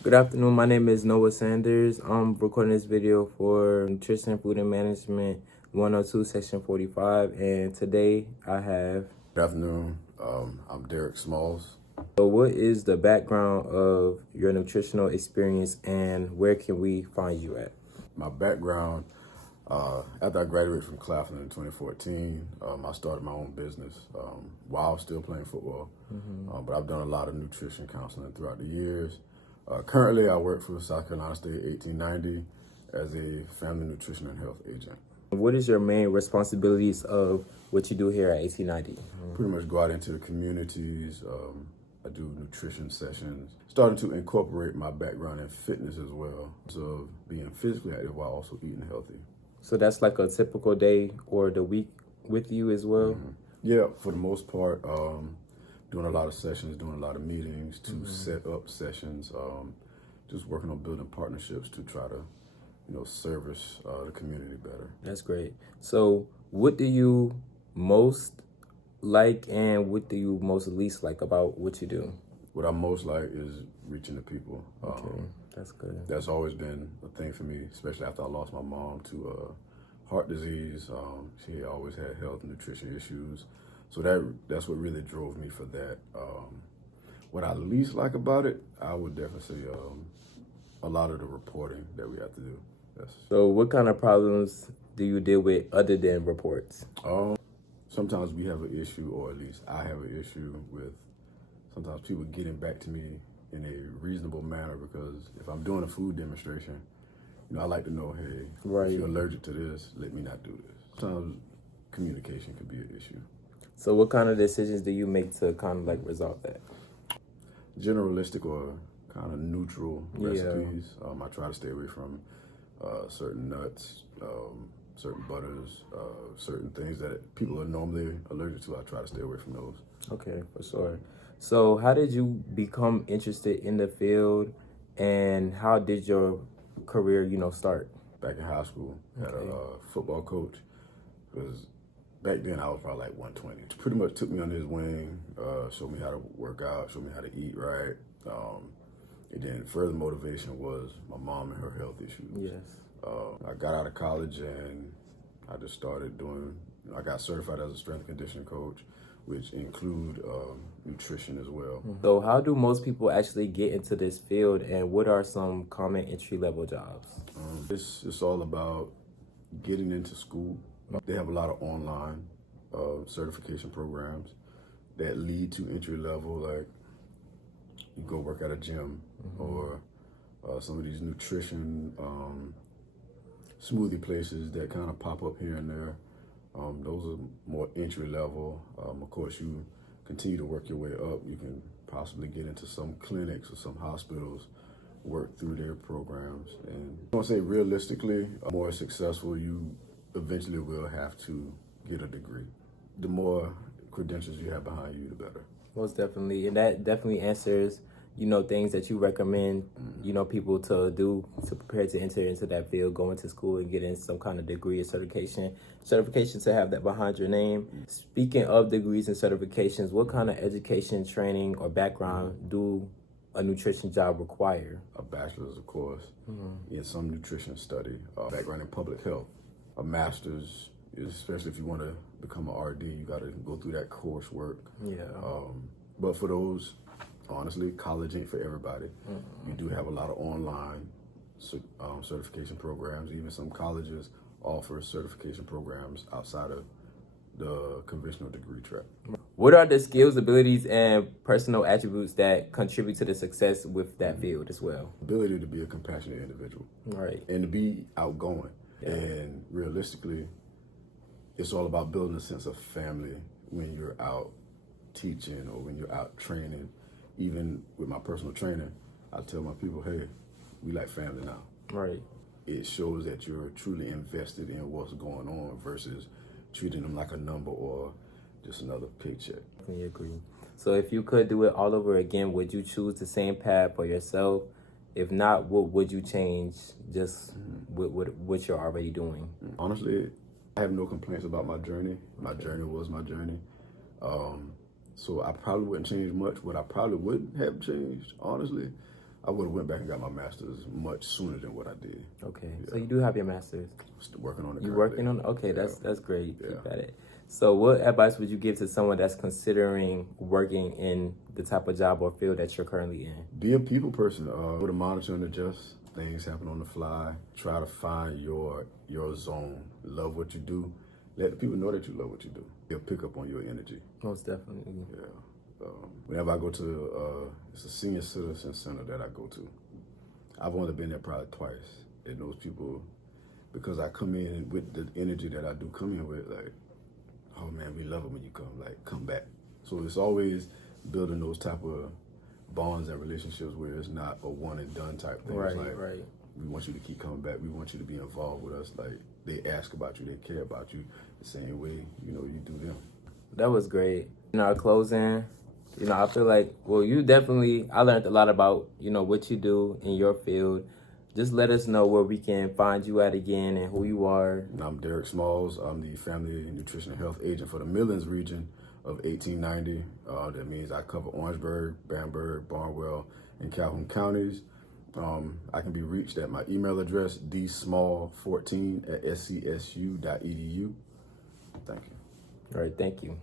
Good afternoon. My name is Noah Sanders. I'm recording this video for Nutrition, Food, and Management 102, Section 45. And today I have. Good afternoon. I'm Derrick Smalls. So, what is the background of your nutritional experience and where can we find you at? My background, after I graduated from Claflin in 2014, I started my own business while still playing football. But I've done a lot of nutrition counseling throughout the years. Currently, I work for South Carolina State 1890 as a family nutrition and health agent. What is your main responsibilities of what you do here at 1890? Pretty much go out into the communities. I do nutrition sessions, starting to incorporate my background in fitness as well. So being physically active while also eating healthy. So that's like a typical day or the week with you as well? Yeah, for the most part, doing a lot of sessions, doing a lot of meetings to set up sessions, just working on building partnerships to try to, service the community better. That's great. So what do you most like and what do you most least like about what you do? What I most like is reaching the people. Okay, that's good. That's always been a thing for me, especially after I lost my mom to heart disease. She always had health and nutrition issues. So that's what really drove me for that. What I least like about it, I would definitely say a lot of the reporting that we have to do. Yes. So what kind of problems do you deal with other than reports? Sometimes we have an issue, or at least I have an issue with sometimes people getting back to me in a reasonable manner, because if I'm doing a food demonstration, I like to know, hey, Right. if you're allergic to this, let me not do this. Sometimes communication could be an issue. So what kind of decisions do you make to kind of like resolve that? Generalistic or kind of neutral Yeah. recipes. I try to stay away from certain nuts, certain butters, certain things that people are normally allergic to. I try to stay away from those. Okay, for sure. So how did you become interested in the field and how did your career, start? Back in high school, had a football coach, because back then I was probably like 120. Pretty much took me under his wing, showed me how to work out, showed me how to eat right. And then further motivation was my mom and her health issues. Yes. I got out of college and I just started doing, I got certified as a strength and conditioning coach, which include nutrition as well. So how do most people actually get into this field and what are some common entry-level jobs? It's all about getting into school. They have a lot of online certification programs that lead to entry level, like you go work at a gym or some of these nutrition smoothie places that kind of pop up here and there. Those are more entry level. Of course, you continue to work your way up. You can possibly get into some clinics or some hospitals, work through their programs. And I want to say realistically, more successful, you eventually will have to get a degree. The more credentials you have behind you, the better. Most definitely. And that definitely answers, things that you recommend, people to do to prepare to enter into that field, going to school and getting some kind of degree or certification to have that behind your name. Speaking of degrees and certifications, what kind of education, training, or background do a nutrition job require? A bachelor's, of course, in some nutrition study, background in public health. A master's, especially if you want to become an RD, you got to go through that coursework. Yeah. But for those, honestly, college ain't for everybody. You do have a lot of online certification programs. Even some colleges offer certification programs outside of the conventional degree track. What are the skills, abilities, and personal attributes that contribute to the success with that field as well? Ability to be a compassionate individual. Right. And to be outgoing. Yeah. And realistically, it's all about building a sense of family when you're out teaching or when you're out training. Even with my personal trainer, I tell my people, hey, we like family now. Right. It shows that you're truly invested in what's going on versus treating them like a number or just another paycheck. I agree. So if you could do it all over again, would you choose the same path for yourself? If not, what would you change just with what you're already doing? Honestly, I have no complaints about my journey. My journey was my journey. So I probably wouldn't change much. What I probably wouldn't have changed, honestly, I would have went back and got my master's much sooner than what I did. Okay, so you do have your master's. Still working on it. You currently. working on? Okay, Yeah. that's great. Yeah. Keep at it. So, what advice would you give to someone that's considering working in the type of job or field that you're currently in? Be a people person. With a monitor and adjust. Things happen on the fly. Try to find your zone. Love what you do. Let the people know that you love what you do. They'll pick up on your energy. Most definitely. Yeah. Whenever I go to, it's a senior citizen center that I go to. I've only been there probably twice. And those people, because I come in with the energy that I do come in with, like, oh man, we love it when you come, like, come back. So it's always building those type of bonds and relationships where it's not a one and done type thing. Right, it's like, right. we want you to keep coming back. We want you to be involved with us. Like, they ask about you, they care about you the same way, you know, you do them. That was great. In our closing, you know, I feel like, well, I learned a lot about, you know, what you do in your field. Just let us know where we can find you at again and who you are. I'm Derrick Smalls. I'm the Family Nutrition and Health Agent for the Midlands region of 1890. That means I cover Orangeburg, Bamberg, Barnwell, and Calhoun counties. I can be reached at my email address, dsmall14@scsu.edu. Thank you. All right, thank you.